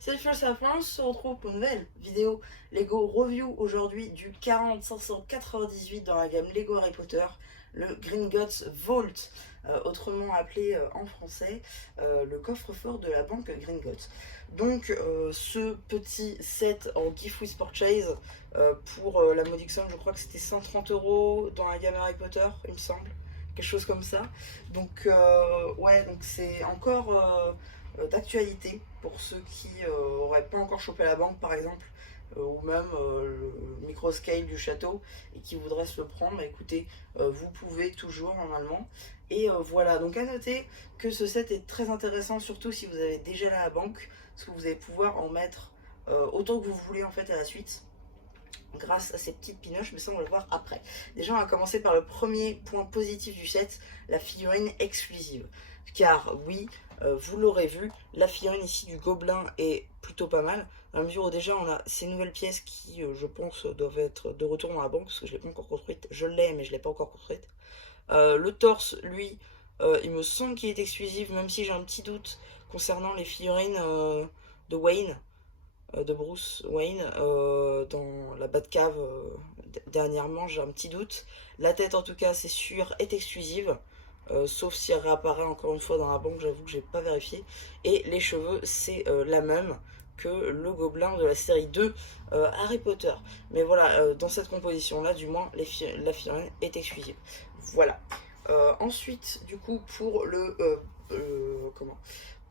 Salut Sapin, on se retrouve pour une nouvelle vidéo Lego Review aujourd'hui du 40598 dans la gamme Lego Harry Potter, le Gringotts Vault, autrement appelé en français le coffre-fort de la banque Gringotts. Donc ce petit set en gift with purchase pour la modique somme, je crois que c'était 130 € dans la gamme Harry Potter, il me semble, quelque chose comme ça. Donc ouais, donc c'est encore d'actualité pour ceux qui n'auraient pas encore chopé la banque par exemple, ou même le micro-scale du château et qui voudraient se le prendre. Bah, écoutez, vous pouvez toujours normalement. Et voilà, donc à noter que ce set est très intéressant, surtout si vous avez déjà la banque, parce que vous allez pouvoir en mettre autant que vous voulez en fait à la suite grâce à ces petites pinoches, mais ça on va le voir après. Déjà on va commencer par le premier point positif du set, la figurine exclusive. Car oui, vous l'aurez vu, la figurine ici du gobelin est plutôt pas mal, dans la mesure où déjà on a ces nouvelles pièces qui je pense doivent être de retour dans la banque, parce que je ne l'ai pas encore construite, je l'ai mais je ne l'ai pas encore construite. Le torse, lui, il me semble qu'il est exclusif, même si j'ai un petit doute concernant les figurines de Wayne, de Bruce Wayne dans la Batcave dernièrement, j'ai un petit doute. La tête en tout cas c'est sûr est exclusive, sauf si elle réapparaît encore une fois dans la banque, j'avoue que j'ai pas vérifié. Et les cheveux c'est la même que le gobelin de la série 2 Harry Potter. Mais voilà, dans cette composition là du moins la figurine est exclusive. Voilà. Ensuite du coup pour le comment,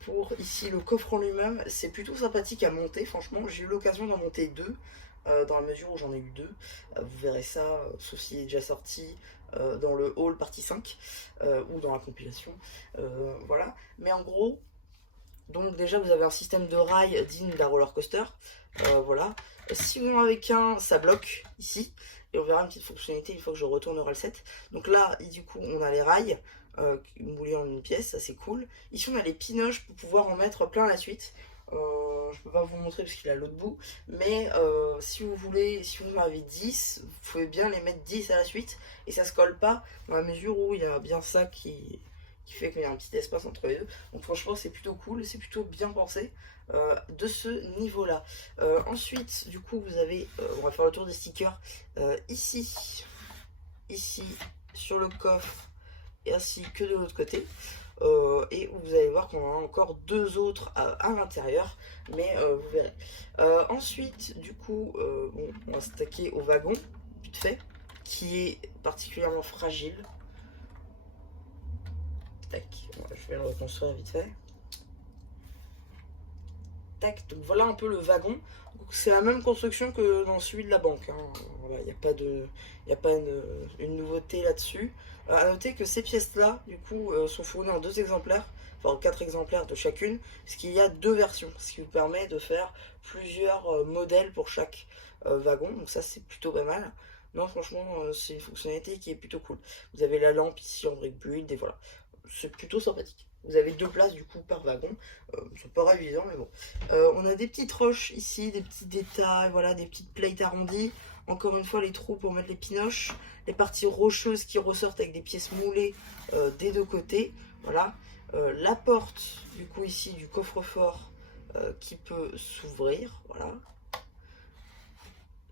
pour ici le coffre en lui-même, c'est plutôt sympathique à monter, franchement. J'ai eu l'occasion d'en monter deux, dans la mesure où j'en ai eu deux. Vous verrez ça, sauf s'il est déjà sorti dans le haul partie 5 ou dans la compilation. Voilà. Mais en gros, donc déjà vous avez un système de rails digne d'un roller coaster. Voilà. Si vous en avez qu'un, ça bloque ici. Et on verra une petite fonctionnalité une fois que je retournerai le set. Donc là, du coup, on a les rails moulés en une pièce, ça c'est cool. Ici, on a les pinoches pour pouvoir en mettre plein à la suite. Je peux pas vous montrer parce qu'il est à l'autre bout. Mais si vous voulez, si vous en avez 10, vous pouvez bien les mettre 10 à la suite. Et ça se colle pas dans la mesure où il y a bien ça qui fait qu'il y a un petit espace entre les deux. Donc franchement c'est plutôt cool, c'est plutôt bien pensé de ce niveau là. Ensuite du coup vous avez, on va faire le tour des stickers ici sur le coffre et ainsi que de l'autre côté. Et vous allez voir qu'on en a encore deux autres à l'intérieur, mais vous verrez. Ensuite du coup bon, on va s'attaquer au wagon vite fait, qui est particulièrement fragile. Tac, je vais le reconstruire vite fait. Tac, donc voilà un peu le wagon. C'est la même construction que dans celui de la banque. Voilà, il n'y a pas une nouveauté là-dessus. A noter que ces pièces-là, du coup, sont fournies en deux exemplaires, enfin 4 exemplaires de chacune, parce qu'il y a deux versions, ce qui vous permet de faire plusieurs modèles pour chaque wagon. Donc ça, c'est plutôt pas mal. Non, franchement, c'est une fonctionnalité qui est plutôt cool. Vous avez la lampe ici en brick build et voilà. C'est plutôt sympathique. Vous avez deux places du coup par wagon. C'est pas évident, mais bon. On a des petites roches ici, des petits détails, voilà, des petites plates arrondies. Encore une fois, les trous pour mettre les pinoches. Les parties rocheuses qui ressortent avec des pièces moulées des deux côtés. Voilà. La porte, du coup, ici, du coffre-fort qui peut s'ouvrir. Voilà.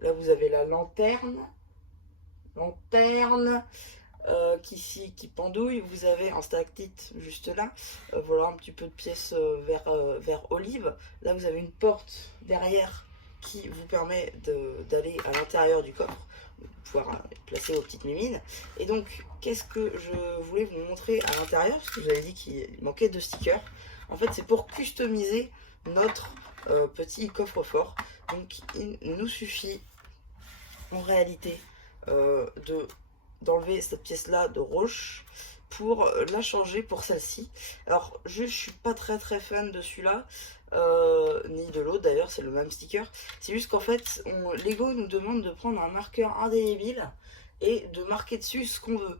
Là, vous avez la lanterne. Qui pendouille. Vous avez un stalactite juste là. Voilà un petit peu de pièces vert olive. Là vous avez une porte derrière qui vous permet d'aller à l'intérieur du coffre, de pouvoir placer vos petites mimines. Et donc qu'est-ce que je voulais vous montrer à l'intérieur, parce que je vous avais dit qu'il manquait de stickers. En fait c'est pour customiser notre petit coffre-fort. Donc il nous suffit en réalité d'enlever cette pièce là de roche pour la changer pour celle-ci. Alors je suis pas très fan de celui-là ni de l'autre, d'ailleurs c'est le même sticker. C'est juste qu'en fait Lego nous demande de prendre un marqueur indélébile et de marquer dessus ce qu'on veut.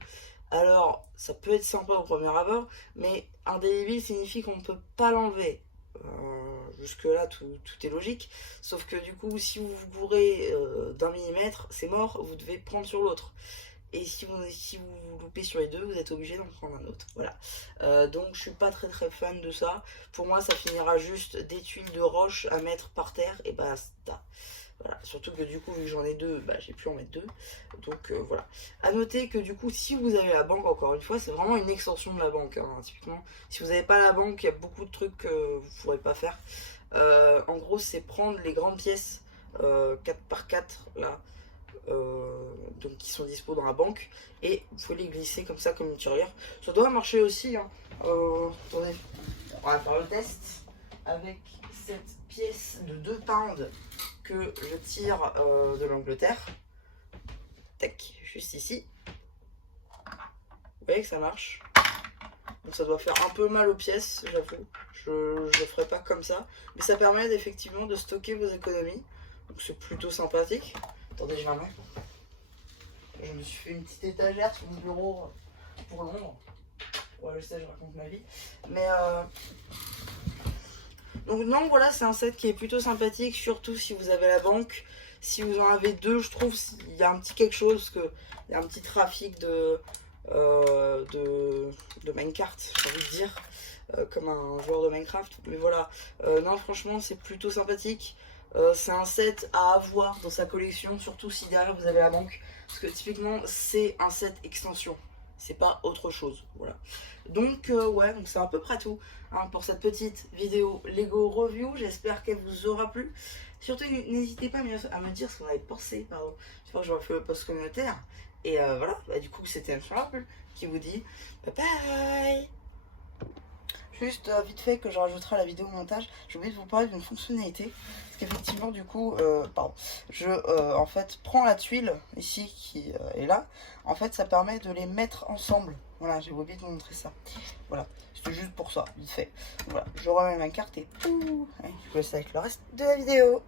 Alors ça peut être sympa au premier abord, mais indélébile signifie qu'on ne peut pas l'enlever. Jusque là tout est logique, sauf que du coup si vous vous bourrez d'un millimètre c'est mort, vous devez prendre sur l'autre. et si vous loupez sur les deux, vous êtes obligé d'en prendre un autre. Voilà. Donc je suis pas très fan de ça. Pour moi, ça finira juste des tuiles de roche à mettre par terre et basta. Voilà. Surtout que du coup, vu que j'en ai deux, bah, j'ai pu en mettre deux. Donc voilà. À noter que du coup, si vous avez la banque, encore une fois, c'est vraiment une extension de la banque. Hein. Typiquement, si vous n'avez pas la banque, il y a beaucoup de trucs que vous ne pourrez pas faire. En gros, c'est prendre les grandes pièces 4 par 4 là. Donc qui sont dispo dans la banque et vous pouvez les glisser comme ça comme une tirelire. Ça doit marcher aussi hein. Attendez, on va faire le test avec cette pièce de 2 pounds que je tire de l'Angleterre. Tac, juste ici. Vous voyez que ça marche. Donc ça doit faire un peu mal aux pièces, j'avoue. Je le ferai pas comme ça, mais ça permet effectivement de stocker vos économies. Donc c'est plutôt sympathique. Attendez, je vais en mettre. Je me suis fait une petite étagère sur mon bureau pour Londres. Ouais, je sais, je raconte ma vie. Mais donc non, voilà, c'est un set qui est plutôt sympathique, surtout si vous avez la banque. Si vous en avez deux, je trouve qu'il y a un petit quelque chose, parce qu'il y a un petit trafic de Minecraft, j'ai envie de dire, comme un joueur de Minecraft. Mais voilà, non, franchement, c'est plutôt sympathique. C'est un set à avoir dans sa collection, surtout si derrière vous avez la banque, parce que typiquement c'est un set extension, c'est pas autre chose. Voilà. Donc ouais, donc c'est à peu près tout hein, pour cette petite vidéo Lego review. J'espère qu'elle vous aura plu. Surtout n'hésitez pas à me dire ce que vous avez pensé. Pardon, j'espère que j'aurai fait le post communautaire. Et voilà, bah, du coup c'était un Charles qui vous dit bye bye. Juste vite fait que je rajouterai à la vidéo montage, j'ai oublié de vous parler d'une fonctionnalité. Parce qu'effectivement du coup, pardon, je en fait prends la tuile ici qui est là. En fait ça permet de les mettre ensemble. Voilà, j'ai oublié de vous montrer ça. Voilà, c'était juste pour ça, vite fait. Voilà, je remets ma carte et tout. Je vous laisse avec le reste de la vidéo.